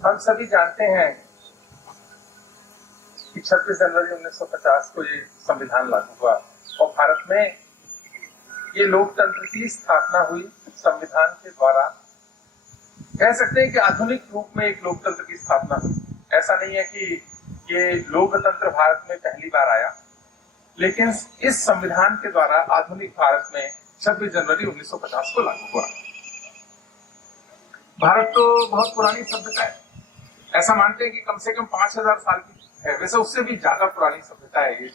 हम सभी जानते हैं कि 26 जनवरी 1950 को ये संविधान लागू हुआ और भारत में ये लोकतंत्र की स्थापना हुई संविधान के द्वारा। कह सकते हैं कि आधुनिक रूप में एक लोकतंत्र की स्थापना हुई। ऐसा नहीं है कि ये लोकतंत्र भारत में पहली बार आया, लेकिन इस संविधान के द्वारा आधुनिक भारत में 26 जनवरी 1950 को लागू हुआ। भारत तो बहुत पुरानी सभ्यता है, ऐसा मानते हैं कि कम से कम 5000 साल की है, वैसे उससे भी ज्यादा पुरानी सभ्यता है ये।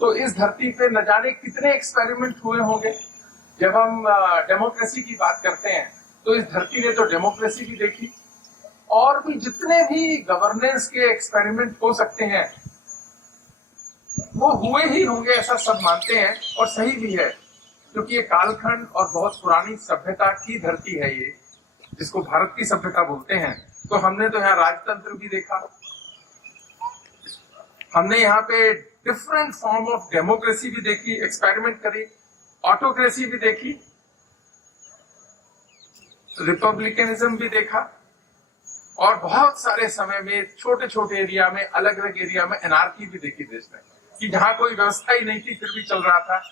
तो इस धरती पे न जाने कितने एक्सपेरिमेंट हुए होंगे। जब हम डेमोक्रेसी की बात करते हैं तो इस धरती ने तो डेमोक्रेसी भी देखी, और भी जितने भी गवर्नेंस के एक्सपेरिमेंट हो सकते हैं वो हुए ही होंगे, ऐसा सब मानते हैं और सही भी है, क्योंकि ये कालखंड और बहुत पुरानी सभ्यता की धरती है ये, जिसको भारत की सभ्यता बोलते हैं। तो हमने तो यहाँ राजतंत्र भी देखा, हमने यहाँ पे डिफरेंट फॉर्म ऑफ डेमोक्रेसी भी देखी, एक्सपेरिमेंट करी, ऑटोक्रेसी भी देखी, रिपब्लिकनिज्म भी देखा, और बहुत सारे समय में छोटे छोटे एरिया में, अलग अलग एरिया में एनार्की भी देखी देश में, कि जहां कोई व्यवस्था ही नहीं थी फिर भी चल रहा था,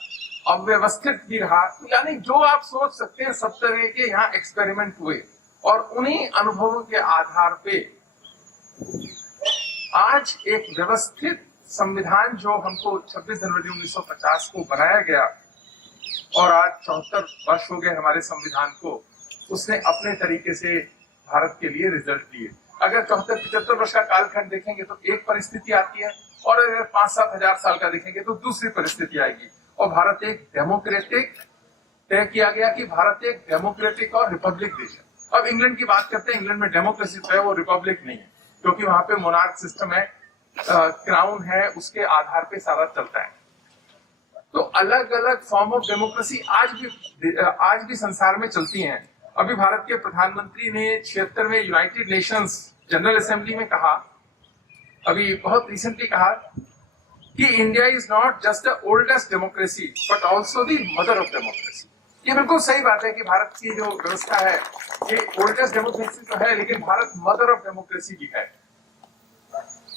अव्यवस्थित भी रहा। तो यानी जो आप सोच सकते हैं सब तरह के यहाँ एक्सपेरिमेंट हुए, और उन्हीं अनुभवों के आधार पे आज एक व्यवस्थित संविधान जो हमको 26 जनवरी 1950 को बनाया गया, और आज 74 वर्ष हो गए हमारे संविधान को, उसने अपने तरीके से भारत के लिए रिजल्ट दिए। अगर 74-75 वर्ष का कालखंड देखेंगे तो एक परिस्थिति आती है, और अगर 5-7 हजार साल का देखेंगे तो दूसरी परिस्थिति आएगी। और भारत एक डेमोक्रेटिक, तय किया गया कि भारत एक डेमोक्रेटिक और रिपब्लिक देश है। अब इंग्लैंड की बात करते हैं, इंग्लैंड में डेमोक्रेसी तो है, वो रिपब्लिक नहीं है, क्योंकि वहां पे मोनार्क सिस्टम है, क्राउन है, उसके आधार पे सारा चलता है। तो अलग अलग फॉर्म ऑफ डेमोक्रेसी आज भी संसार में चलती हैं। अभी भारत के प्रधानमंत्री ने 76वें यूनाइटेड नेशंस जनरल असेंबली में कहा, अभी बहुत रिसेंटली कहा, कि India is not just the oldest democracy but also the mother of democracy. ये बिल्कुल सही बात है कि भारत की जो व्यवस्था है ये ओल्डेस्ट डेमोक्रेसी तो है, लेकिन भारत मदर ऑफ डेमोक्रेसी भी है।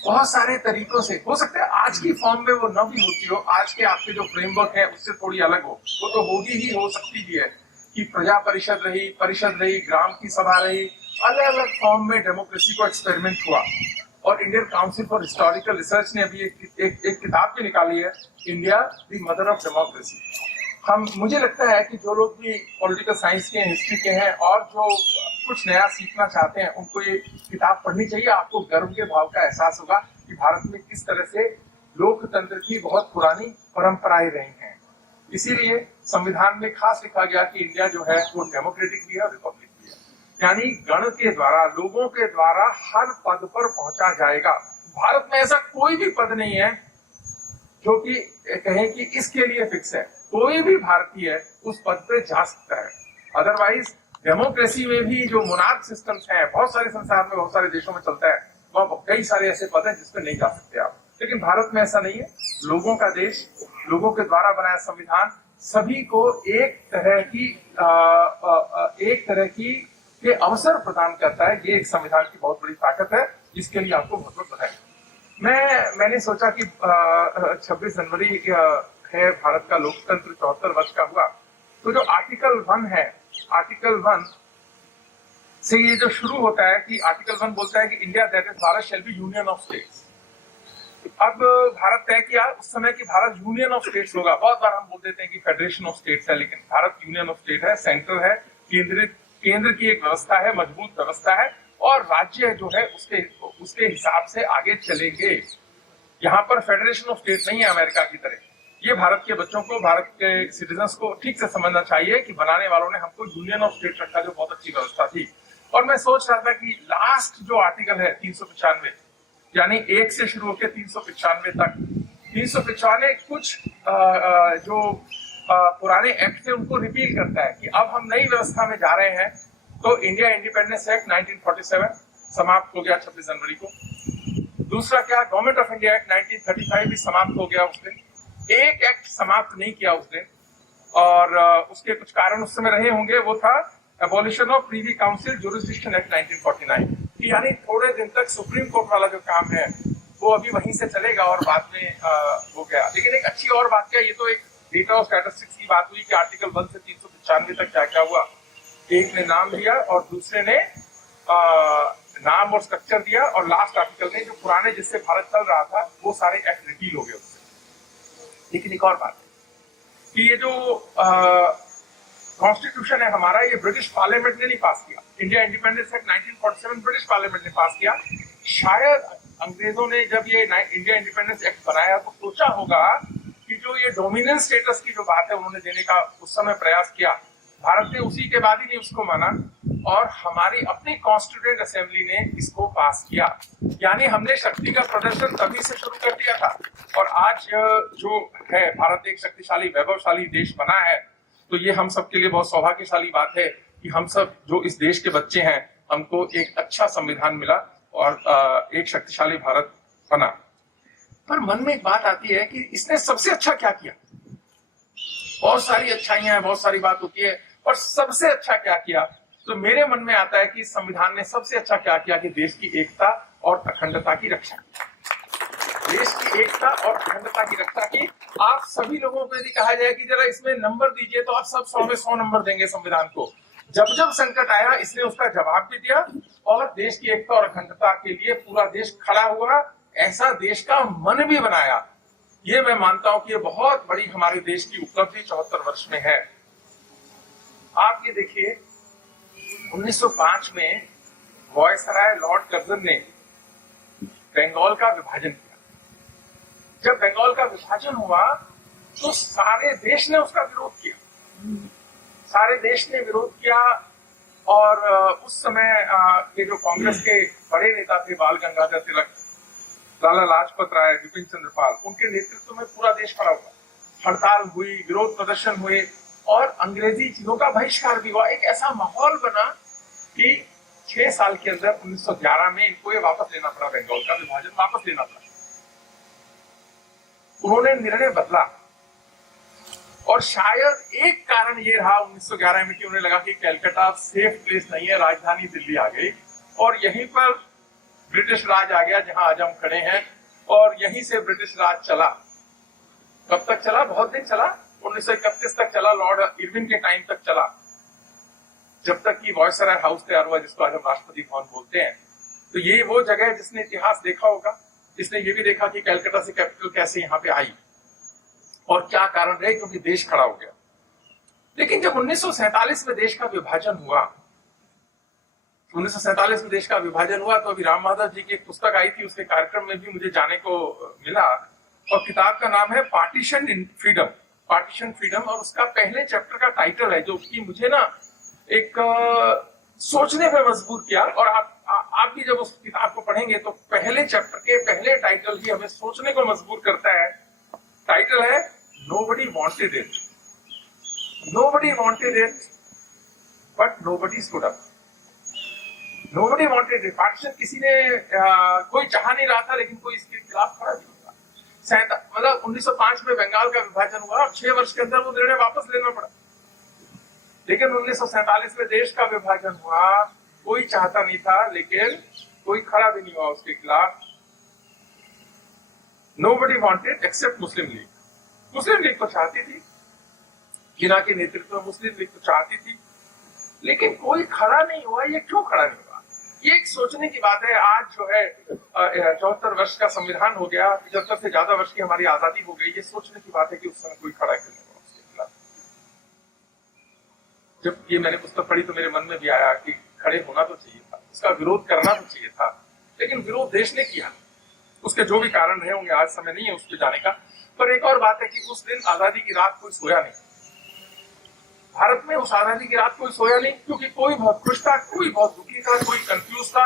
बहुत सारे तरीकों से हो सकता है आज की फॉर्म में वो न भी होती हो, आज के आपके जो फ्रेमवर्क है उससे थोड़ी अलग हो, वो तो होगी ही, हो सकती भी है कि प्रजा परिषद रही, ग्राम की सभा रही, अलग अलग फॉर्म में डेमोक्रेसी को एक्सपेरिमेंट हुआ। और Indian council for historical research ने अभी एक किताब भी निकाली है, India the mother of democracy. मुझे लगता है कि जो लोग भी पॉलिटिकल साइंस के, हिस्ट्री के हैं और जो कुछ नया सीखना चाहते हैं, उनको ये किताब पढ़नी चाहिए। आपको गर्व के भाव का एहसास होगा कि भारत में किस तरह से लोकतंत्र की बहुत पुरानी परंपराएं रही हैं। इसीलिए संविधान में खास लिखा गया कि इंडिया जो है वो डेमोक्रेटिक भी है, रिपब्लिक भी है, यानी गण के द्वारा, लोगों के द्वारा हर पद पर पहुंचा जाएगा। भारत में ऐसा कोई भी पद नहीं है जो कि कहे कि इसके लिए फिक्स है, कोई भी भारतीय उस पद पे जा सकता है। अदरवाइज डेमोक्रेसी में भी जो मोनार्क सिस्टम्स हैं, बहुत सारे संसार में, बहुत सारे देशों में चलता है, वहां कई सारे ऐसे पद हैं जिसपे नहीं जा सकते आप, लेकिन भारत में ऐसा नहीं है। लोगों का देश, लोगों के द्वारा बनाया संविधान सभी को एक तरह की के अवसर प्रदान करता है। ये एक संविधान की बहुत बड़ी ताकत है, जिसके लिए आपको बहुत बहुत बधाई। मैंने सोचा कि 26 जनवरी है, भारत का लोकतंत्र 74 वर्ष का हुआ, तो जो आर्टिकल 1 है, आर्टिकल 1 से ये जो शुरू होता है कि आर्टिकल 1 बोलता है कि India that is Bharat shall be union of states. अब भारत तय किया उस समय कि भारत यूनियन ऑफ स्टेट्स होगा। बहुत बार हम बोल देते हैं कि फेडरेशन ऑफ स्टेट्स है, लेकिन भारत यूनियन ऑफ स्टेट है, सेंटर है, केंद्र की एक व्यवस्था है, मजबूत व्यवस्था है, और राज्य जो है उसके हिसाब से आगे चलेंगे। यहाँ पर फेडरेशन ऑफ स्टेट नहीं है अमेरिका की तरह। ये भारत के बच्चों को, भारत के सिटीजन्स को ठीक से समझना चाहिए कि बनाने वालों ने हमको यूनियन ऑफ स्टेट रखा, जो बहुत अच्छी व्यवस्था थी। और मैं सोच रहा था कि लास्ट जो आर्टिकल है 395, यानी 1 से शुरू होकर 395 तक, 395 कुछ जो पुराने एक्ट थे उनको रिपील करता है कि अब हम नई व्यवस्था में जा रहे हैं। तो इंडिया इंडिपेंडेंस एक्ट 1947 समाप्त हो गया 26 जनवरी को। दूसरा क्या, गवर्नमेंट ऑफ इंडिया एक्ट 1935 भी समाप्त हो गया उस दिन। एक एक्ट समाप्त नहीं किया उस दिन, और उसके कुछ कारण उस समय रहे होंगे। वो था abolition of Privi council jurisdiction act 1949। कि यानी थोड़े दिन तक सुप्रीम कोर्ट वाला जो काम है वो अभी वहीं से चलेगा और बाद में हो गया। लेकिन एक अच्छी और बात क्या, ये तो एक डेटा और स्टैटिस्टिक्स की बात हुई कि आर्टिकल 1 से 395 तक क्या क्या हुआ। एक ने नाम दिया और दूसरे ने नाम और स्ट्रक्चर दिया, और लास्ट आर्टिकल ने जो पुराने जिससे भारत चल रहा था वो सारे एक्ट रिपील हो गए उससे। लेकिन एक और बात कि ये जो कॉन्स्टिट्यूशन है हमारा, ये ब्रिटिश पार्लियामेंट ने नहीं पास किया। India independence act 1947 British parliament ने पास किया। शायद अंग्रेजों ने जब ये इंडिया इंडिपेंडेंस एक्ट बनाया तो सोचा होगा कि जो ये डोमिनेंस स्टेटस की जो बात है उन्होंने देने का उस समय प्रयास किया, भारत ने उसी के बाद ही नहीं उसको माना और हमारी अपनी कॉन्स्टिट्यूएंट असेंबली ने इसको पास किया। यानी हमने शक्ति का प्रदर्शन तभी से शुरू कर दिया था, और आज जो है भारत एक शक्तिशाली वैभवशाली देश बना है, तो ये हम सब के लिए बहुत सौभाग्यशाली बात है कि हम सब जो इस देश के बच्चे हैं, हमको एक अच्छा संविधान मिला और एक शक्तिशाली भारत बना। पर मन में एक बात आती है कि इसने सबसे अच्छा क्या किया। बहुत सारी अच्छाइयां हैं, बहुत सारी बात होती है, और सबसे अच्छा क्या किया, तो मेरे मन में आता है कि संविधान ने सबसे अच्छा क्या किया कि देश की एकता और अखंडता की रक्षा की। देश की एकता और अखंडता की रक्षा की। आप सभी लोगों को यदि कहा जाए कि जरा इसमें नंबर दीजिए, तो आप सब 100 में 100 नंबर देंगे संविधान को। जब जब संकट आया इसने उसका जवाब भी दिया और देश की एकता और अखंडता के लिए पूरा देश खड़ा हुआ, ऐसा देश का मन भी बनाया। ये मैं मानता हूं कि ये बहुत बड़ी हमारे देश की उपलब्धि 74 वर्ष में है। आप ये देखिए, 1905 में वायसराय लॉर्ड कर्जन ने बंगाल का विभाजन किया। जब बंगाल का विभाजन हुआ तो सारे देश ने उसका विरोध किया, सारे देश ने विरोध किया। और उस समय के जो कांग्रेस के बड़े नेता थे, बाल गंगाधर तिलक, लाला लाजपत राय, विपिन चंद्र पाल, उनके नेतृत्व में पूरा देश खड़ा हुआ। हड़ताल हुई, विरोध प्रदर्शन हुए और अंग्रेजी चीजों का बहिष्कार भी हुआ। एक ऐसा माहौल बना कि 6 साल के अंदर 1911 में इनको ये वापस लेना पड़ा, बंगाल का विभाजन वापस लेना पड़ा। उन्होंने निर्णय बदला और शायद एक कारण ये रहा 1911 में कि उन्हें लगा कि कलकत्ता सेफ प्लेस नहीं है, राजधानी दिल्ली आ गई और यहीं पर ब्रिटिश राज आ गया जहां आज हम खड़े हैं, और यहीं से ब्रिटिश राज चला। कब तक चला? बहुत दिन चला, 1931 तक चला, लॉर्ड इरविन के टाइम तक चला, जब तक कि वायसराय हाउस तैयार हुआ, जिसको आज हम राष्ट्रपति भवन बोलते हैं। तो ये वो जगह है जिसने इतिहास देखा होगा, जिसने ये भी देखा कि कलकत्ता से कैपिटल कैसे यहाँ पे आई और क्या कारण रहे, क्योंकि देश खड़ा हो गया। लेकिन जब 1947 में देश का विभाजन हुआ, 1947 में देश का विभाजन हुआ, तो अभी राम माधव जी की एक पुस्तक आई थी, उसके कार्यक्रम में भी मुझे जाने को मिला, और किताब का नाम है पार्टीशन इन फ्रीडम, पार्टीशन फ्रीडम। और उसका पहले चैप्टर का टाइटल है जो कि मुझे ना एक सोचने पे मजबूर किया। और आप भी जब उस किताब को पढ़ेंगे तो पहले चैप्टर के पहले टाइटल ही हमें सोचने को मजबूर करता है। टाइटल है nobody wanted it, nobody wanted it but nobody stood up. Nobody wanted it, partition किसी ने कोई चाह नहीं रहा था, लेकिन कोई इसके खिलाफ खड़ा नहीं था। मतलब 1905 में बंगाल का विभाजन हुआ और 6 वर्ष के अंदर वो निर्णय वापस लेना पड़ा। लेकिन 1947 में देश का विभाजन हुआ, कोई चाहता नहीं था, लेकिन कोई खड़ा भी नहीं हुआ उसके खिलाफ। नोबडी वांटेड एक्सेप्ट मुस्लिम लीग। मुस्लिम लीग तो चाहती थी, जिन्ना के नेतृत्व में मुस्लिम लीग तो चाहती थी, लेकिन कोई खड़ा नहीं हुआ। ये क्यों खड़ा नहीं हुआ? ये एक सोचने की बात है। आज जो है 74 वर्ष का संविधान हो गया, 75 से ज्यादा वर्ष की हमारी आजादी हो गई। ये सोचने की बात है कि उस समय कोई खड़ा क्यों नहीं हुआ उसके खिलाफ। जब ये मैंने पुस्तक पढ़ी तो मेरे मन में भी आया कि खड़े होना तो चाहिए था, उसका विरोध करना तो चाहिए था, लेकिन विरोध देश ने किया। उसके जो भी कारण रहे होंगे, आज समय नहीं है उस पर जाने का। पर एक और बात है कि उस दिन आजादी की रात कोई सोया नहीं। भारत में उस आजादी की रात कोई सोया नहीं, क्योंकि कोई बहुत खुश था, कोई बहुत दुखी था, कोई कंफ्यूज था,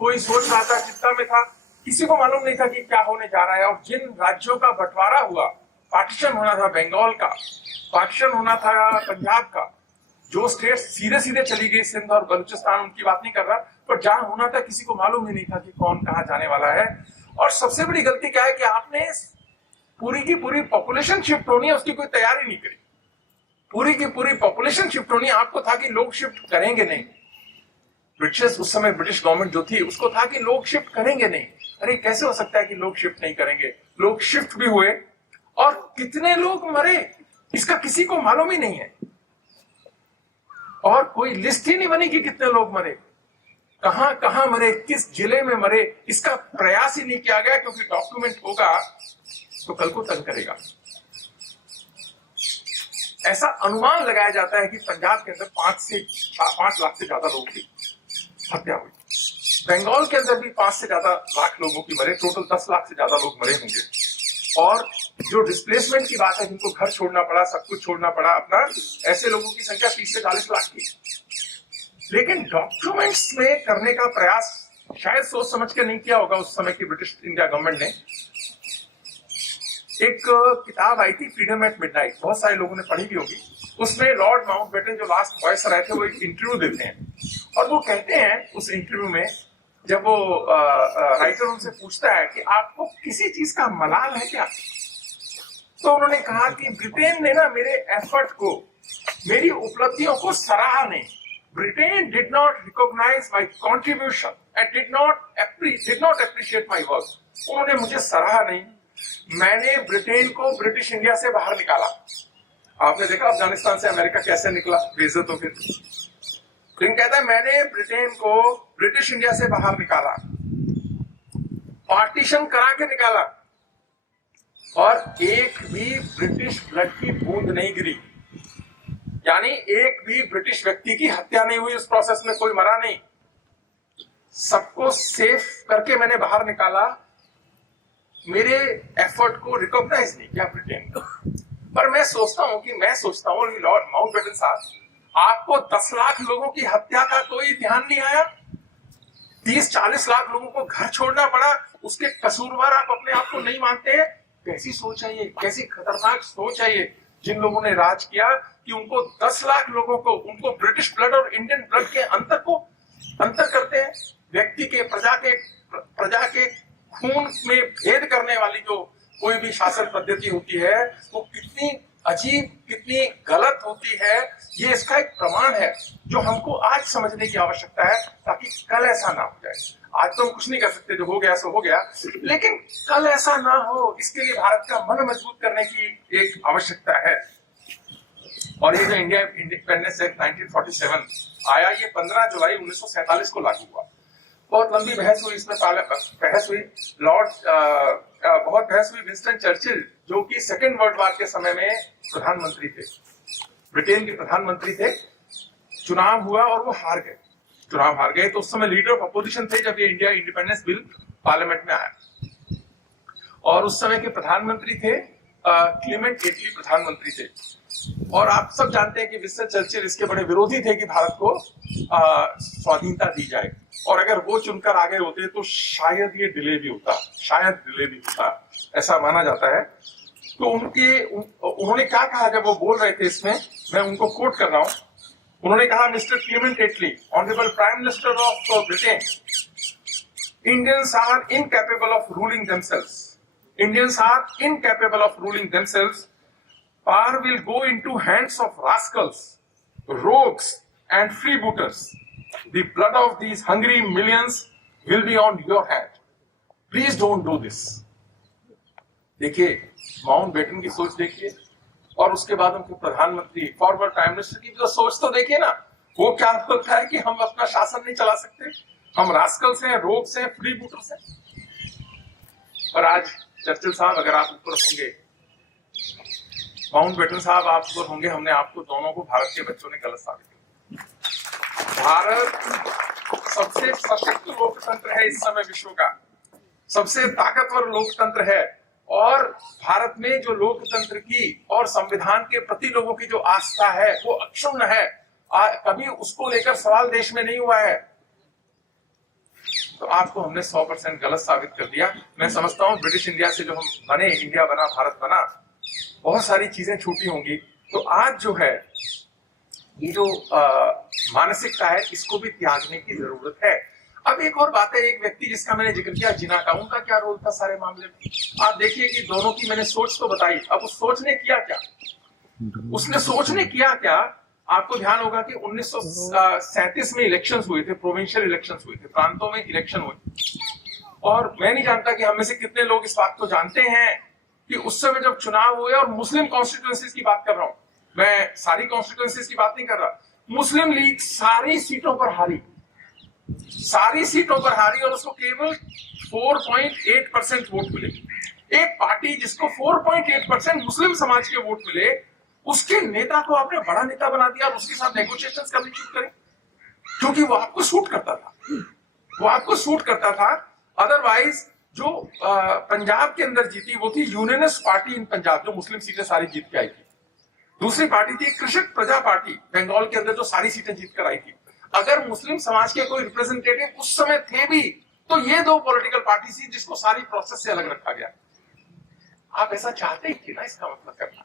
कोई सोच रहा था, चिंता में था। किसी को मालूम नहीं था कि क्या होने जा रहा है। और जिन राज्यों का बंटवारा हुआ, पार्टीशन होना था बंगाल का, पार्टीशन होना था पंजाब का, जो स्टेट सीधे सीधे चली गई, सिंध और बलूचिस्तान, उनकी बात नहीं कर रहा, पर जहां होना था किसी को मालूम ही नहीं था कि कौन कहां जाने वाला है। और सबसे बड़ी गलती क्या है कि आपने पूरी की पूरी पॉपुलेशन शिफ्ट होनी है, उसकी कोई तैयारी नहीं करी। पूरी की पूरी पॉपुलेशन शिफ्ट होनी, आपको था कि लोग शिफ्ट करेंगे नहीं, ब्रिटिश उस समय ब्रिटिश गवर्नमेंट जो थी उसको था कि लोग शिफ्ट करेंगे नहीं। अरे कैसे हो सकता है कि लोग शिफ्ट नहीं करेंगे? लोग शिफ्ट भी हुए और कितने लोग मरे इसका किसी को मालूम ही नहीं है, और कोई लिस्ट ही नहीं बनी कि कितने लोग मरे, कहां कहां मरे, किस जिले में मरे, इसका प्रयास ही नहीं किया गया, क्योंकि डॉक्यूमेंट होगा तो कल को तंग करेगा। ऐसा अनुमान लगाया जाता है कि पंजाब के अंदर 5 लाख से ज्यादा लोगों की हत्या हुई, बंगाल के अंदर भी 5 से ज्यादा लाख लोगों की मरे, टोटल 10 लाख से ज्यादा लोग मरे होंगे। और जो डिस्प्लेसमेंट की बात है, जिनको घर छोड़ना पड़ा, सब कुछ छोड़ना पड़ा अपना, ऐसे लोगों की संख्या 30 से 40 लाख की। लेकिन डॉक्यूमेंट्स में करने का प्रयास शायद सोच समझ के नहीं किया होगा उस समय की ब्रिटिश इंडिया गवर्नमेंट ने। एक किताब आई थी फ्रीडम एट मिडनाइट, बहुत सारे लोगों ने पढ़ी भी होगी। उसमें लॉर्ड माउंटबेटन जो लास्ट वॉइस रहे थे वो एक इंटरव्यू देते हैं, और वो कहते हैं उस इंटरव्यू में, जब वो राइटर उनसे पूछता है कि आपको किसी चीज का मलाल है क्या, तो उन्होंने कहा कि ब्रिटेन ने ना मेरे एफर्ट को, मेरी उपलब्धियों को सराहा नहीं। Britain did not recognise my contribution and did not appreciate my work. उन्होंने मुझे सराहा नहीं। मैंने ब्रिटेन को ब्रिटिश इंडिया से बाहर निकाला। आपने देखा अफगानिस्तान से अमेरिका कैसे निकला बेइज्जत होकर। लेकिन कहता है मैंने ब्रिटेन को ब्रिटिश इंडिया से बाहर निकाला, पार्टीशन करा के निकाला, और एक भी ब्रिटिश ब्लड की बूंद नहीं गिरी, यानी एक भी ब्रिटिश व्यक्ति की हत्या नहीं हुई उस प्रोसेस में, कोई मरा नहीं। सबको सेफ करके मैंने बाहर निकाला, मेरे एफर्ट को रिकॉग्नाइज नहीं किया ब्रिटेन को। पर मैं सोचता हूं लॉर्ड माउंटबेटन साहब, आपको 10 लाख लोगों की हत्या का कोई ध्यान नहीं आया? 30-40 लाख लोगों को घर छोड़ना पड़ा, उसके कसूरवार आप अपने आप को नहीं मानते हैं? कैसी सोच है ये, कैसी खतरनाक सोच है ये, जिन लोगों ने राज किया कि उनको 10 लाख लोगों को, उनको ब्रिटिश ब्लड और इंडियन ब्लड के अंतर करते हैं। व्यक्ति के, प्रजा के खून में भेद करने वाली जो कोई भी शासन पद्धति होती है वो कितनी अजीब, कितनी गलत होती है, ये इसका एक प्रमाण है जो हमको आज समझने की आवश्यकता है, ताकि कल ऐसा ना हो जाए। आज तो हम कुछ नहीं कर सकते, जो हो गया सो हो गया, लेकिन कल ऐसा ना हो, इसके लिए भारत का मन मजबूत करने की एक आवश्यकता है। और ये जो इंडिया इंडिपेंडेंस एक्ट 1947 आया, ये 15 जुलाई 1947 को लागू हुआ। बहुत लंबी बहस हुई इसमें, बहुत बहस हुई विंस्टन चर्चिल, जो कि सेकेंड वर्ल्ड वॉर के समय में प्रधानमंत्री थे, ब्रिटेन के प्रधानमंत्री थे। चुनाव हुआ और वो हार गए। तो उस समय लीडर ऑफ अपोजिशन थे जब ये इंडिया इंडिपेंडेंस बिल पार्लियामेंट में आया, और उस समय के प्रधानमंत्री थे क्लेमेंट एटली प्रधानमंत्री थे। और आप सब जानते हैं कि विंस्टन चर्चिल इसके बड़े विरोधी थे कि भारत को स्वाधीनता दी जाए, और अगर वो चुनकर आगे होते तो शायद ये डिले भी होता, ऐसा माना जाता है। तो उन्होंने क्या कहा जब वो बोल रहे थे, इसमें मैं उनको कोट कर रहा हूं। उन्होंने कहा, mister Clement Attlee, honourable prime minister of Britain, Indians are incapable of ruling themselves. Power will go into hands of rascals, rogues and freebooters. The blood of these hungry millions will be on your hand. Please don't do this. देखिए Mountbatten की सोच देखिए, और उसके बाद उनके प्रधानमंत्री, forward prime minister की जो सोच तो देखिए ना। वो क्या बोलता है कि हम अपना शासन नहीं चला सकते, हम रास्कल्स हैं, रोग्स हैं, फ्रीबूटर्स हैं। और आज चर्चिल साहब अगर आप ऊपर होंगे, माउंटबेटन साहब आप ऊपर होंगे, हमने आपको दोनों को, भारत के बच्चों ने गलत साबित किया। भारत सबसे सशक्त लोकतंत्र है इस समय विश्व का, सबसे ताकतवर लोकतंत्र है, और भारत में जो लोकतंत्र की और संविधान के प्रति लोगों की जो आस्था है वो अक्षुण्ण है। कभी उसको लेकर सवाल देश में नहीं हुआ है। तो आपको हमने 100% गलत साबित कर दिया। मैं समझता हूं ब्रिटिश इंडिया से जो हम बने, इंडिया बना, भारत बना, बहुत सारी चीजें छूटी होंगी। तो आज जो है ये जो मानसिकता है, इसको भी त्यागने की जरूरत है। अब एक और बात है, एक व्यक्ति जिसका मैंने जिक्र किया, जिना का, उनका क्या रोल था सारे मामले में? आप देखिए कि दोनों की मैंने सोच तो बताई, अब उस सोच ने किया क्या? उसने सोच ने किया क्या? आपको ध्यान होगा कि 1937 में इलेक्शंस हुए थे, प्रोविंशियल इलेक्शंस हुए थे, प्रांतों में इलेक्शन हुए। और मैं नहीं जानता कि हम में से कितने लोग इस बात को जानते हैं कि उस समय जब चुनाव हुए, और मुस्लिम कॉन्स्टिट्यूएंसीज की बात कर रहा हूं मैं, सारी कॉन्स्टिट्यूएंसीज की बात नहीं कर रहा, मुस्लिम लीग सारी सीटों पर हारी, सारी सीटों पर हारी, और उसको केवल 4.8% वोट मिले। एक पार्टी जिसको 4.8% मुस्लिम समाज के वोट मिले, उसके नेता को आपने बड़ा नेता बना दिया और उसके साथ नेगोशिएशंस करनी शुरू करें, क्योंकि वो आपको सूट करता था, वो आपको सूट करता था। अदरवाइज जो पंजाब के अंदर जीती वो थी यूनियनिस्ट पार्टी इन पंजाब, जो मुस्लिम सीटें सारी जीत के आई थी। दूसरी पार्टी थी कृषक प्रजा पार्टी बंगाल के अंदर, जो सारी सीटें जीत कर आई थी। अगर मुस्लिम समाज के कोई रिप्रेजेंटेटिव उस समय थे भी, तो ये दो पॉलिटिकल पार्टी थी जिसको सारी प्रोसेस से अलग रखा गया। आप ऐसा चाहते ही थे ना, इसका मतलब करना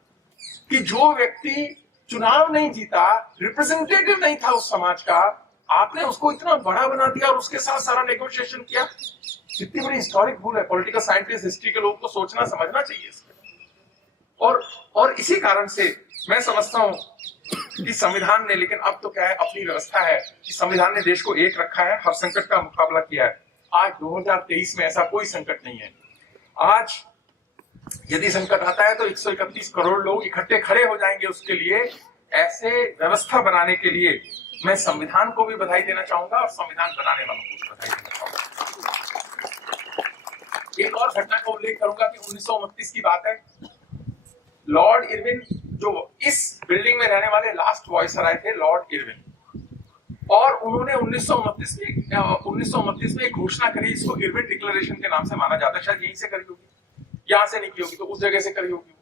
कि जो व्यक्ति चुनाव नहीं जीता, रिप्रेजेंटेटिव नहीं था उस समाज का, आपने उसको इतना बड़ा बना दिया और उसके साथ सारा नेगोशिएशन किया। कितनी बड़ी हिस्टोरिक भूल है। पॉलिटिकल साइंटिस्ट, हिस्ट्री के लोगों को सोचना समझना चाहिए इसके। और इसी कारण से मैं समझता हूं कि संविधान ने, लेकिन अब तो क्या है, अपनी व्यवस्था है कि संविधान ने देश को एक रखा है, हर संकट का मुकाबला किया है। आज 2023 में ऐसा कोई संकट नहीं है। आज यदि संकट आता है तो 131 करोड़ लोग इकट्ठे खड़े हो जाएंगे उसके लिए। ऐसे व्यवस्था बनाने के लिए मैं संविधान को भी बधाई देना चाहूंगा और संविधान बनाने वालों को भी बधाई देना चाहूंगा। एक और घटना का उल्लेख करूंगा कि 1929 की बात है। लॉर्ड इरविन, जो इस बिल्डिंग में रहने वाले लास्ट वॉइसर आए थे, लॉर्ड इरविन, और उन्होंने 1929 में एक घोषणा करी, इसको इरविन डिक्लेरेशन के नाम से माना जाता है। शायद यहीं से करी होगी, यहां से नहीं की होगी तो उस जगह से करी होगी।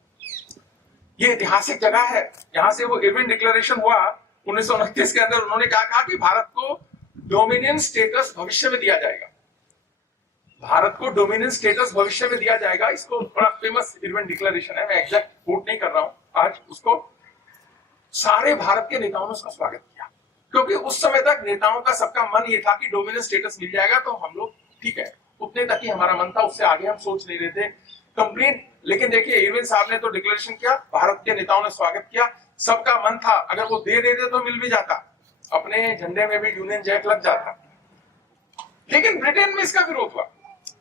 ये ऐतिहासिक जगह है, यहां से वो इरविन डिक्लेरेशन हुआ 1929 के अंदर। उन्होंने क्या कहा कि भारत को डोमिनियन स्टेटस भविष्य में दिया जाएगा, भारत को डोमिनियन स्टेटस भविष्य में दिया जाएगा। इसको बड़ा फेमस इरविन डिक्लेरेशन है, मैं एग्जैक्ट कोट नहीं कर रहा हूं आज उसको। सारे भारत के नेताओं ने उसका स्वागत किया, क्योंकि उस समय तक नेताओं का सबका मन ये था कि डोमिनियन स्टेटस मिल जाएगा तो हम लोग ठीक है, उतने तक ही हमारा मन था, उससे आगे हम सोच नहीं रहे थे कंप्लीट। लेकिन देखिए, इरविन साहब ने तो डिक्लेरेशन किया, भारत के नेताओं ने स्वागत किया, सबका मन था अगर वो दे देते तो मिल भी जाता, अपने झंडे में भी यूनियन जैक लग जाता। लेकिन ब्रिटेन में इसका विरोध हुआ,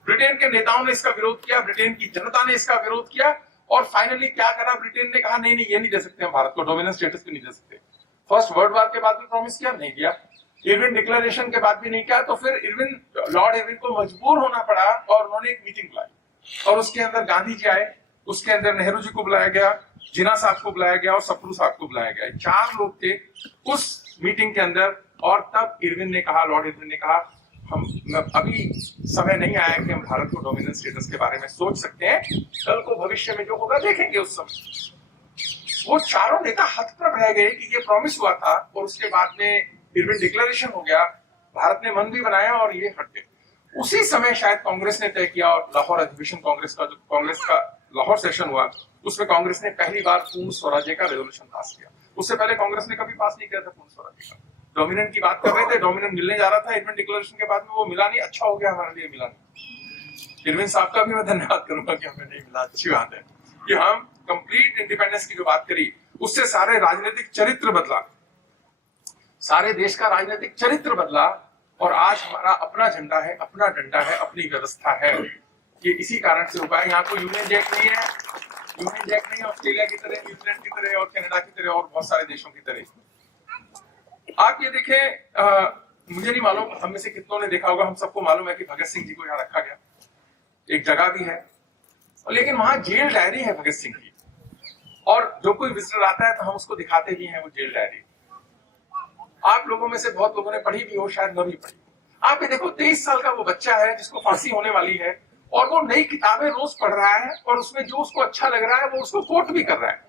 ब्रिटेन के नेताओं ने इसका विरोध किया, ब्रिटेन की जनता ने इसका विरोध किया, और फाइनली क्या करा, ब्रिटेन ने कहा नहीं नहीं, ये नहीं दे सकते हम भारत को, डोमिनियन स्टेटस भी नहीं दे सकते। फर्स्ट वर्ल्ड वॉर के बाद भी प्रॉमिस किया, नहीं दिया। इरविन डिक्लेरेशन के बाद भी नहीं किया। तो फिर लॉर्ड इरविन को मजबूर होना पड़ा और उन्होंने एक मीटिंग बुलाई, और उसके अंदर गांधी जी आए, उसके अंदर नेहरू जी को बुलाया गया, जिन्ना साहब को बुलाया गया और सप्रू साहब को बुलाया गया। 4 लोग थे उस मीटिंग के अंदर। और तब इरविन ने कहा, लॉर्ड इरविन ने कहा, हम अभी समय नहीं आया कि हम भारत को डोमिनेंस स्टेटस के बारे में सोच सकते हैं, कल को भविष्य में जो होगा देखेंगे उस समय। वो चारों नेता हतप्रभ रह गए कि ये प्रॉमिस हुआ था, और उसके बाद में इरविन डिक्लेरेशन हो गया, भारत ने मन भी बनाया और ये हट गए। उसी समय शायद कांग्रेस ने तय किया, और लाहौर अधिवेशन कांग्रेस का लाहौर सेशन हुआ, उसमें कांग्रेस ने पहली बार पूर्ण स्वराज्य का रेजोल्यूशन पास किया। उससे पहले कांग्रेस ने कभी पास नहीं किया था पूर्ण स्वराज्य का। डोमिनेंट की बात कर रहे थे, डोमिनेंट मिलने जा रहा था, इरविन डिक्लेरेशन के बाद में वो मिला नहीं, अच्छा हो गया हमारे लिए मिला नहीं। इरविन साहब का भी मैं धन्यवाद करूंगा कि हमें नहीं मिला, अच्छी बात है कि हम कंप्लीट इंडिपेंडेंस की जो बात करी, उससे सारे राजनीतिक चरित्र बदला, सारे देश का राजनीतिक चरित्र बदला, और आज हमारा अपना झंडा है, अपना डंडा है, अपनी व्यवस्था है। ये इसी कारण से हुआ है। यहाँ कोई यूनियन जैक नहीं है, यूनियन जैक नहीं है ऑस्ट्रेलिया की तरह, न्यूजीलैंड की तरह और कनाडा की तरह और बहुत सारे देशों की तरह। आप ये देखें, मुझे नहीं मालूम हम में से कितनों ने देखा होगा, हम सबको मालूम है कि भगत सिंह जी को यहाँ रखा गया, एक जगह भी है, लेकिन वहां जेल डायरी है भगत सिंह की, और जो कोई विजिटर आता है तो हम उसको दिखाते भी हैं वो जेल डायरी। आप लोगों में से बहुत लोगों ने पढ़ी भी हो, शायद न भी पढ़ी। आप ये देखो, 23 साल का वो बच्चा है जिसको फांसी होने वाली है, और वो नई किताबें रोज पढ़ रहा है, और उसमें जो उसको अच्छा लग रहा है वो उसको कोट भी कर रहा है,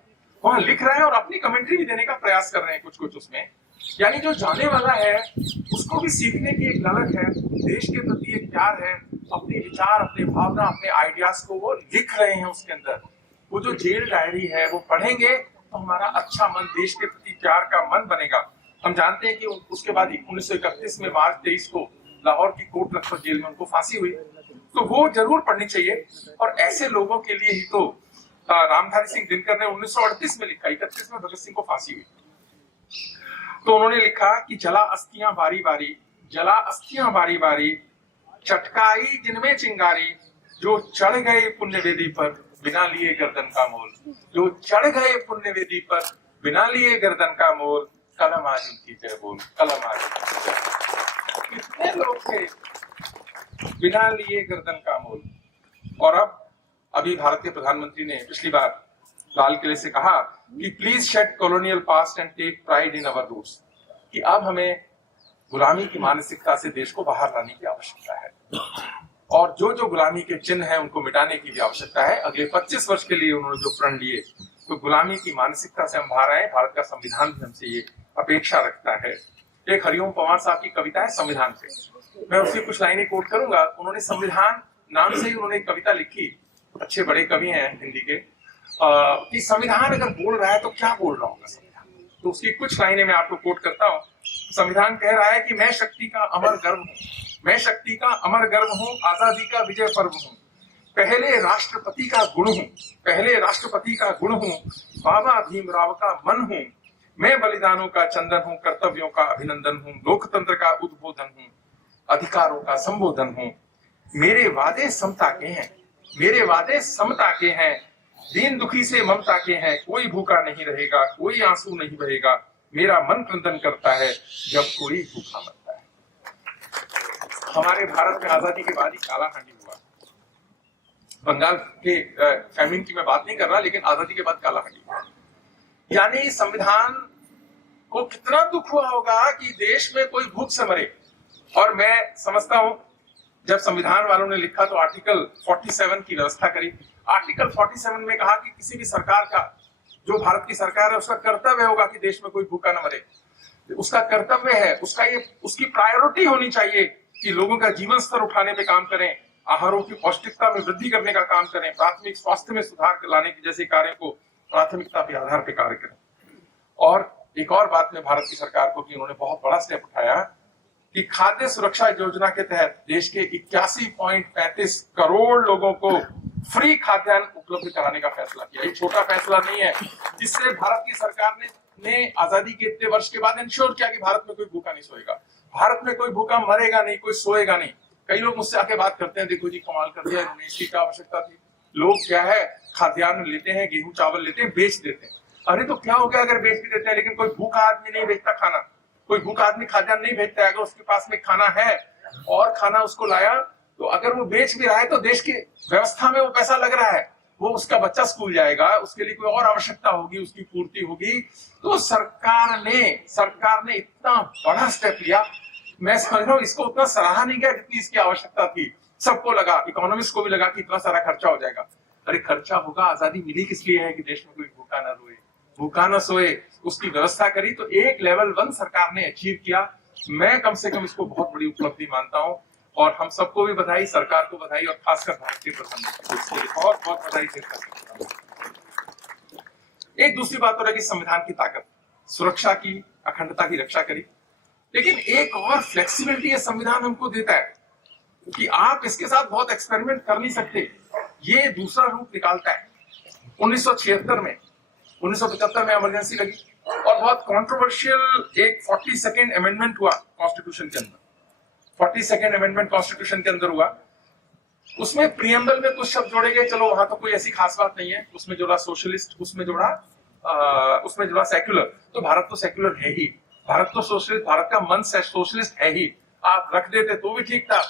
वहां लिख रहा है, और अपनी कमेंट्री भी देने का प्रयास कर रहे हैं कुछ कुछ उसमें। यानी जो जाने वाला है उसको भी सीखने की एक ललक है, देश के प्रति एक प्यार है, अपने विचार, अपने भावना, अपने आइडियाज को वो लिख रहे हैं उसके अंदर। वो जो जेल डायरी है वो पढ़ेंगे तो हमारा अच्छा मन, देश के प्रति प्यार का मन बनेगा। हम जानते हैं कि उसके बाद 1931 में मार्च 23 को लाहौर की कोट लखपत जेल में उनको फांसी हुई, तो वो जरूर पढ़नी चाहिए। और ऐसे लोगों के लिए ही तो रामधारी सिंह दिनकर ने 1938 में लिखा, 31 में भगत सिंह को फांसी हुई। तो उन्होंने लिखा कि जला अस्थियां बारी बारी, जला अस्थियां बारी बारी, चटकाई जिनमें चिंगारी, जो चढ़ गए पुण्य वेदी पर बिना लिए गर्दन का मोल, जो चढ़ गए पुण्य वेदी पर बिना लिए गर्दन का मोल, कलम आज उनकी जय बोल, कलम आज उनकी जय बोल। कितने लोग थे बिना लिए गर्दन का मोल। और अब अभी भारत के प्रधानमंत्री ने पिछली बार लाल किले से कहा कि please shed colonial past and take pride in our roots, कि अब हमें गुलामी की मानसिकता से देश को बाहर लाने की आवश्यकता है और जो जो गुलामी के चिन्ह हैं उनको मिटाने की भी आवश्यकता है। अगले 25 वर्ष के लिए उन्होंने जो प्रण लिए, तो गुलामी की मानसिकता से हम बाहर आए। भारत का संविधान भी हमसे ये अपेक्षा रखता है। एक हरिओम पवार साहब की कविता है संविधान पे, मैं उसकी कुछ लाइनें कोट करूंगा। उन्होंने संविधान नाम से ही उन्होंने एक कविता लिखी, अच्छे बड़े कवि हैं हिंदी के, कि संविधान अगर बोल रहा है तो क्या बोल रहा होगा संविधान। तो उसकी कुछ लाइनें मैं आपको कोट करता हूँ। संविधान कह रहा है कि मैं शक्ति का अमर गर्व हूँ, मैं शक्ति का अमर गर्व हूँ, आजादी का विजय पर्व हूँ, पहले राष्ट्रपति का गुण हूँ, पहले राष्ट्रपति का गुण हूँ, बाबा भीमराव का मन हूँ, मैं बलिदानों का चंदन हूँ, कर्तव्यों का अभिनंदन हूँ, लोकतंत्र का उद्बोधन हूँ, अधिकारों का संबोधन हूँ, मेरे वादे समता के हैं, मेरे वादे समता के हैं, दीन दुखी से ममता के हैं, कोई भूखा नहीं रहेगा, कोई आंसू नहीं बहेगा, मेरा मन क्रंदन करता है जब कोई भूखा मरता है। हमारे भारत में आजादी के बाद ही काला हांडी हुआ। बंगाल के फैमिन की मैं बात नहीं कर रहा, लेकिन आजादी के बाद काला हांडी हुआ। यानी संविधान को कितना दुख हुआ होगा कि देश में कोई भूख से मरे। और मैं समझता हूं जब संविधान वालों ने लिखा तो आर्टिकल 47 की व्यवस्था करी। आर्टिकल 47 में कहा कि किसी भी सरकार का, जो भारत की सरकार है, उसका कर्तव्य होगा कि देश में कोई भूखा न मरे। उसका कर्तव्य है, उसकी प्रायोरिटी होनी चाहिए कि लोगों का जीवन स्तर उठाने पे काम करें, आहारों की पौष्टिकता में वृद्धि करने का काम करें, प्राथमिक स्वास्थ्य में सुधार लाने के जैसे कार्यों को प्राथमिकता के आधार पर कार्य करें। और एक और बात में भारत की सरकार को कि उन्होंने बहुत बड़ा स्टेप उठाया कि खाद्य सुरक्षा योजना के तहत देश के 81.35 करोड़ लोगों को फ्री खाद्यान्न उपलब्ध कराने का फैसला किया। ये छोटा फैसला नहीं है, जिससे भारत की सरकार ने आजादी के इतने वर्ष के बाद इंश्योर किया कि भारत में कोई भूखा नहीं सोएगा, भारत में कोई भूखा मरेगा नहीं, कोई सोएगा नहीं। कई लोग मुझसे आके बात करते हैं, देखो जी कमाल कर दिया, इसकी क्या आवश्यकता थी। लोग क्या है, खाद्यान्न लेते हैं, गेहूं चावल लेते हैं, बेच देते हैं। अरे तो क्या हो गया अगर बेच भी देते हैं, लेकिन कोई भूखा आदमी नहीं बेचता खाना, कोई भूखा आदमी खाद्यान्न नहीं भेजता है। अगर उसके पास में खाना है और खाना उसको लाया, तो अगर वो बेच भी रहा है तो देश की व्यवस्था में वो पैसा लग रहा है, वो उसका बच्चा स्कूल जाएगा, उसके लिए कोई और आवश्यकता होगी, उसकी पूर्ति होगी। तो सरकार ने इतना बड़ा स्टेप लिया। मैं समझ रहा हूँ इसको उतना सराहा नहीं गया जितनी इसकी आवश्यकता थी। सबको लगा, इकोनॉमिस्ट को भी लगा कि इतना सारा खर्चा हो जाएगा। अरे खर्चा होगा, आजादी मिली किस लिए है कि देश में कोई भूखा ना रोए, भूखा न सोए, उसकी व्यवस्था करी। तो एक लेवल 1 सरकार ने अचीव किया। मैं कम से कम इसको बहुत बड़ी उपलब्धि मानता हूं और हम सबको भी बधाई, सरकार को बधाई और खासकर भारतीय प्रधानमंत्री को बहुत बहुत बधाई देता हूं। एक दूसरी बात हो रहा है कि संविधान की ताकत, सुरक्षा की, अखंडता की रक्षा करी, लेकिन एक और फ्लेक्सिबिलिटी ये संविधान हमको देता है कि आप इसके साथ बहुत एक्सपेरिमेंट कर नहीं सकते। ये दूसरा रूप निकालता है। 1976 में, 1975 में इमरजेंसी लगी और बहुत कंट्रोवर्शियल एक 42nd अमेंडमेंट हुआ कॉन्स्टिट्यूशन के अंदर। 42nd अमेंडमेंट कॉन्स्टिट्यूशन के अंदर हुआ। उसमें प्रियम्बल में कुछ शब्द जोड़े गए, चलो वहां तो कोई ऐसी खास बात नहीं है। उसमें जोड़ा सोशलिस्ट, उसमें जोड़ा सेक्युलर। तो भारत तो सेक्युलर है ही, भारत तो सोशलिस्ट, भारत का मन सोशलिस्ट है ही। आप रख देते तो भी ठीक था।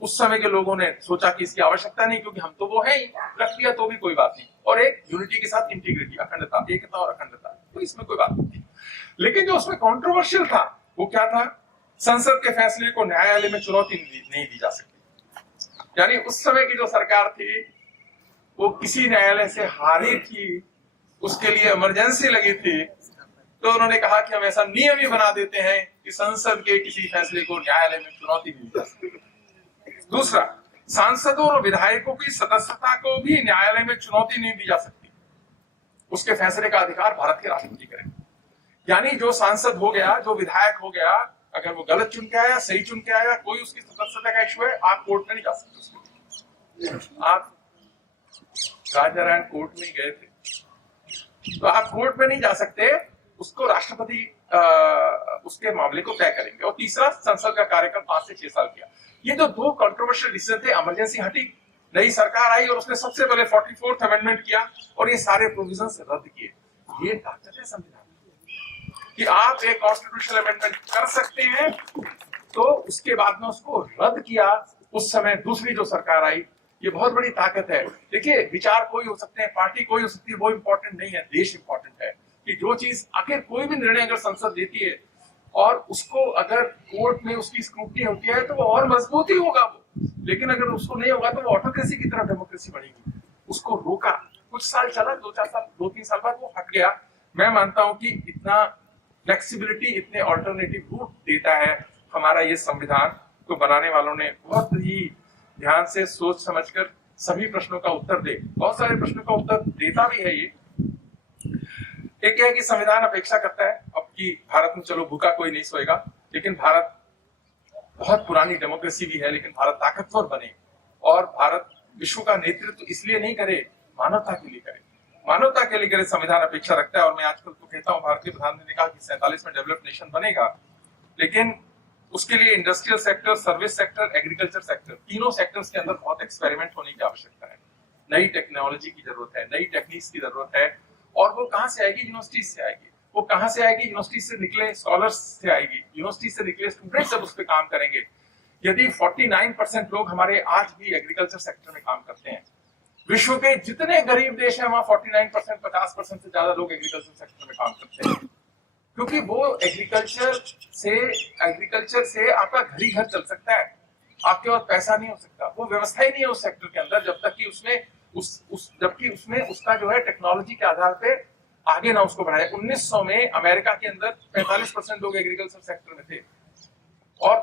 उस समय के लोगों ने सोचा कि इसकी आवश्यकता नहीं, क्योंकि हम तो वो है ही, रख दिया तो भी कोई बात नहीं। और एक यूनिटी के साथ इंटीग्रिटी, अखंडता, एकता और अखंडता, तो इसमें कोई बात नहीं थी। लेकिन जो उसमें कंट्रोवर्शियल था वो क्या था, संसद के फैसले को न्यायालय में चुनौती नहीं दी जा सकती। यानी उस समय की जो सरकार थी वो किसी न्यायालय से हारी थी, उसके लिए इमरजेंसी लगी थी, तो उन्होंने कहा कि हम ऐसा नियम ही बना देते हैं कि संसद के किसी फैसले को न्यायालय में चुनौती नहीं दी जा सकती। दूसरा, सांसदों और विधायकों की सदस्यता को भी न्यायालय में चुनौती नहीं दी जा सकती। उसके फैसले का अधिकार भारत के राष्ट्रपति करेंगे। यानी जो सांसद हो गया, जो विधायक हो गया, अगर वो गलत चुन के आया, सही चुन के आया, कोई उसकी सदस्यता का इश्यू है, आप कोर्ट में नहीं जा सकते उसके। आप राजनारायण कोर्ट में गए थे, तो आप कोर्ट में नहीं जा सकते, उसको राष्ट्रपति उसके मामले को तय करेंगे। और तीसरा, संसद का कार्यकाल 5 से 6 साल किया। ये जो 2 कंट्रोवर्शियल डिसीजन थे, इमरजेंसी हटी, नई सरकार आई और उसने सबसे पहले 44th अमेंडमेंट किया और ये सारे प्रोविजंस रद्द किए। ये ताकत है संविधान कि आप एक कॉन्स्टिट्यूशनल अमेंडमेंट कर सकते हैं, तो उसके बाद में उसको रद्द किया। उस समय दूसरी जो सरकार आई, ये बहुत बड़ी ताकत है। देखिए, विचार कोई हो सकते हैं, पार्टी कोई हो सकती है, वो इंपॉर्टेंट नहीं है, देश इंपॉर्टेंट है। कि जो चीज आखिर कोई भी निर्णय अगर संसद लेती है और उसको अगर कोर्ट में उसकी स्क्रूटनी होती है तो वो और मजबूत ही होगा वो, लेकिन अगर उसको नहीं होगा तो वो ऑटोक्रेसी की तरफ डेमोक्रेसी बढ़ेगी। उसको रोका, कुछ साल चला, 2-4 साल, 2-3 साल बाद वो हट गया। मैं मानता हूं कि इतना फ्लेक्सिबिलिटी, इतने ऑल्टरनेटिव रूट देता है हमारा ये संविधान, तो बनाने वालों ने बहुत ही ध्यान से सोच समझकर सभी प्रश्नों का उत्तर दे। बहुत सारे प्रश्नों का उत्तर देता भी है ये। एक क्या है कि संविधान अपेक्षा करता है अब कि भारत में चलो भूखा कोई नहीं सोएगा, लेकिन भारत बहुत पुरानी डेमोक्रेसी भी है, लेकिन भारत ताकतवर बने और भारत विश्व का नेतृत्व इसलिए नहीं करे, मानवता के लिए करे, मानवता के लिए करे, संविधान अपेक्षा रखता है। और मैं आजकल तो कहता हूँ, भारतीय प्रधानमंत्री ने कहा कि 47 में डेवलप्ड नेशन बनेगा, लेकिन उसके लिए industrial sector, service sector, agriculture sector, तीनों सेक्टर्स के अंदर बहुत एक्सपेरिमेंट होने की आवश्यकता है। नई टेक्नोलॉजी की जरूरत है, नई टेक्निक्स की जरूरत है। और वो कहां से आएगी? यूनिवर्सिटी से आएगी। वो कहां से आएगी? यूनिवर्सिटी से निकले स्कॉलर्स से आएगी, यूनिवर्सिटी से निकले स्टूडेंट्स सब उस पर काम करेंगे। यदि 49% लोग हमारे आज भी एग्रीकल्चर सेक्टर में काम करते हैं, विश्व के जितने गरीब देश हैं वहां 49%, 50% से ज्यादा लोग एग्रीकल्चर सेक्टर में काम करते हैं, क्योंकि वो एग्रीकल्चर से आपका घर ही घर चल सकता है, आपके पास पैसा नहीं हो सकता। वो व्यवस्था ही नहीं है उस सेक्टर के अंदर जब तक कि उसमें जबकि उसमें उसका जो है टेक्नोलॉजी के आधार पे आगे ना उसको बढ़ाए। 1900 में अमेरिका के अंदर 45% लोग एग्रीकल्चर सेक्टर में थे और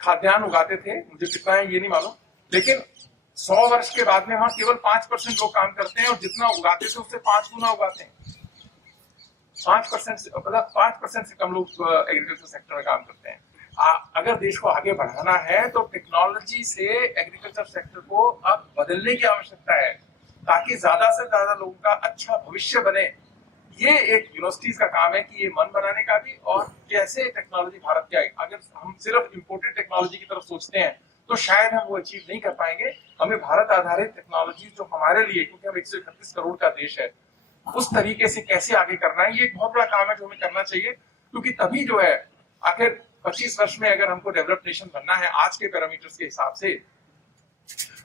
खाद्यान्न उगाते थे, मुझे कितना है ये नहीं मालूम, लेकिन 100 वर्ष के बाद में वहां केवल 5% लोग काम करते हैं और जितना उगाते थे उससे 5 गुना उगाते हैं। 5% से, मतलब 5% से कम लोग एग्रीकल्चर सेक्टर में काम करते हैं। अगर देश को आगे बढ़ाना है तो टेक्नोलॉजी से एग्रीकल्चर सेक्टर को अब बदलने की आवश्यकता है, ताकि ज्यादा से ज्यादा लोगों का अच्छा भविष्य बने। ये एक यूनिवर्सिटीज का काम है कि ये मन बनाने का भी, और कैसे टेक्नोलॉजी भारत की आएगी। अगर हम सिर्फ इम्पोर्टेड टेक्नोलॉजी की तरफ सोचते हैं तो शायद हम वो अचीव नहीं कर पाएंगे। हमें भारत आधारित टेक्नोलॉजी जो हमारे लिए, क्योंकि हम 131 करोड़ का देश है, उस तरीके से कैसे आगे करना है, ये एक बहुत बड़ा काम है जो हमें करना चाहिए। क्योंकि तभी जो है, आखिर 25 वर्ष में अगर हमको डेवलप्ड नेशन बनना है आज के पैरामीटर्स के हिसाब से,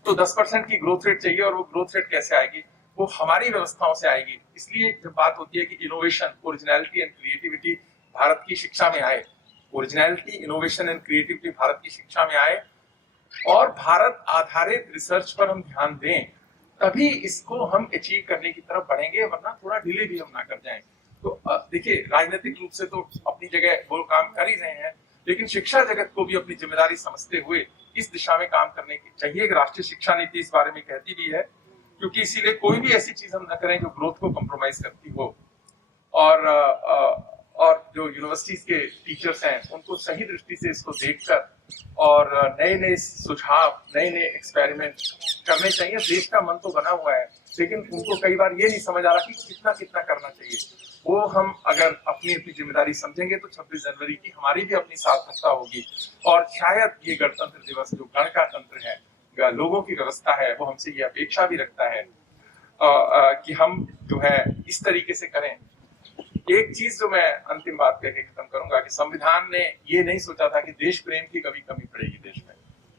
तो 10% की ग्रोथ रेट चाहिए। और वो ग्रोथ रेट कैसे आएगी? वो हमारी व्यवस्थाओं से आएगी। इसलिए जब बात होती है कि innovation, originality and creativity Bharat की शिक्षा में आए, originality, innovation and creativity Bharat की शिक्षा में आए और भारत आधारित रिसर्च पर हम ध्यान दें, तभी इसको हम अचीव करने की तरफ बढ़ेंगे, वरना थोड़ा डिले भी हम ना कर जाएं। तो देखिए, राजनीतिक रूप से तो अपनी जगह वो काम कर ही रहे हैं, लेकिन शिक्षा जगत को भी अपनी जिम्मेदारी समझते हुए इस दिशा में काम करने की चाहिए। राष्ट्रीय शिक्षा नीति इस बारे में कहती भी है, क्योंकि इसीलिए कोई भी ऐसी चीज हम न करें जो ग्रोथ को कॉम्प्रोमाइज करती हो। और जो यूनिवर्सिटीज के टीचर्स हैं उनको सही दृष्टि से इसको देखकर और नए नए सुझाव, नए नए एक्सपेरिमेंट करने चाहिए। देश का मन तो बना हुआ है, लेकिन उनको कई बार ये नहीं समझ आ रहा कि कितना कितना करना चाहिए। वो हम अगर अपनी अपनी जिम्मेदारी समझेंगे तो 26 जनवरी की हमारी भी अपनी सार्थकता होगी। और शायद ये गणतंत्र दिवस जो गण का तंत्र है, लोगों की व्यवस्था है, वो हमसे ये अपेक्षा भी रखता है कि हम जो है इस तरीके से करें। एक चीज जो मैं अंतिम बात कह के खत्म करूंगा कि संविधान ने ये नहीं सोचा था कि देश प्रेम की कभी कमी पड़ेगी देश में,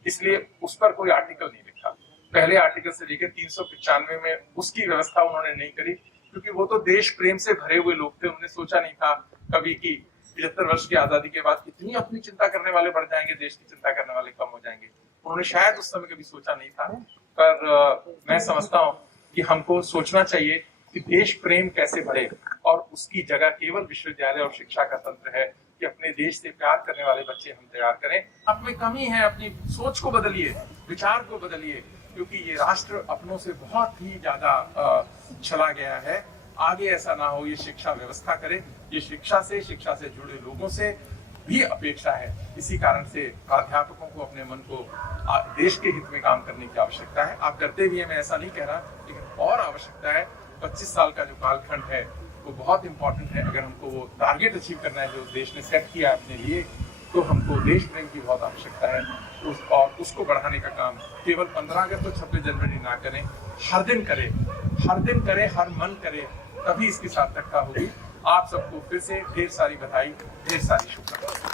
इसलिए उस पर कोई आर्टिकल नहीं लिखा। पहले आर्टिकल से लेकर 395 में उसकी व्यवस्था उन्होंने नहीं करी, क्योंकि वो तो देश प्रेम से भरे हुए लोग थे। उन्होंने सोचा नहीं था कभी कि 75 वर्ष की आजादी के बाद कितनी अपनी चिंता करने वाले बढ़ जाएंगे, देश की चिंता करने वाले कम हो जाएंगे। उन्होंने शायद उस समय कभी सोचा नहीं था। पर मैं समझता हूँ कि हमको सोचना चाहिए कि देश प्रेम कैसे बढ़े, और उसकी जगह केवल विश्वविद्यालय और शिक्षा का तंत्र है कि अपने देश से प्यार करने वाले बच्चे हम तैयार करें। आप में कमी है, अपनी सोच को बदलिए, विचार को बदलिए, क्योंकि ये राष्ट्र अपनों से बहुत ही ज्यादा चला गया है। आगे ऐसा ना हो, ये शिक्षा व्यवस्था करे, ये शिक्षा से जुड़े लोगों से भी अपेक्षा है। इसी कारण से प्राध्यापकों को अपने मन को देश के हित में काम करने की आवश्यकता है। आप करते भी हैं, मैं ऐसा नहीं कह रहा, लेकिन और आवश्यकता है। 25 साल का जो कालखंड है हमको बहुत इंपॉर्टेंट है। अगर हमको वो टारगेट अचीव करना है जो देश ने सेट किया अपने लिए, तो हमको देश प्रेम की बहुत आवश्यकता है। और उसको बढ़ाने का काम केवल 15 अगस्त और 26 जनवरी ना करें, हर दिन करें, हर दिन करें, हर मन करे, तभी इसकी सार्थकता होगी। आप सबको फिर से ढेर सारी बधाई, ढेर सारी शुभकामनाएं।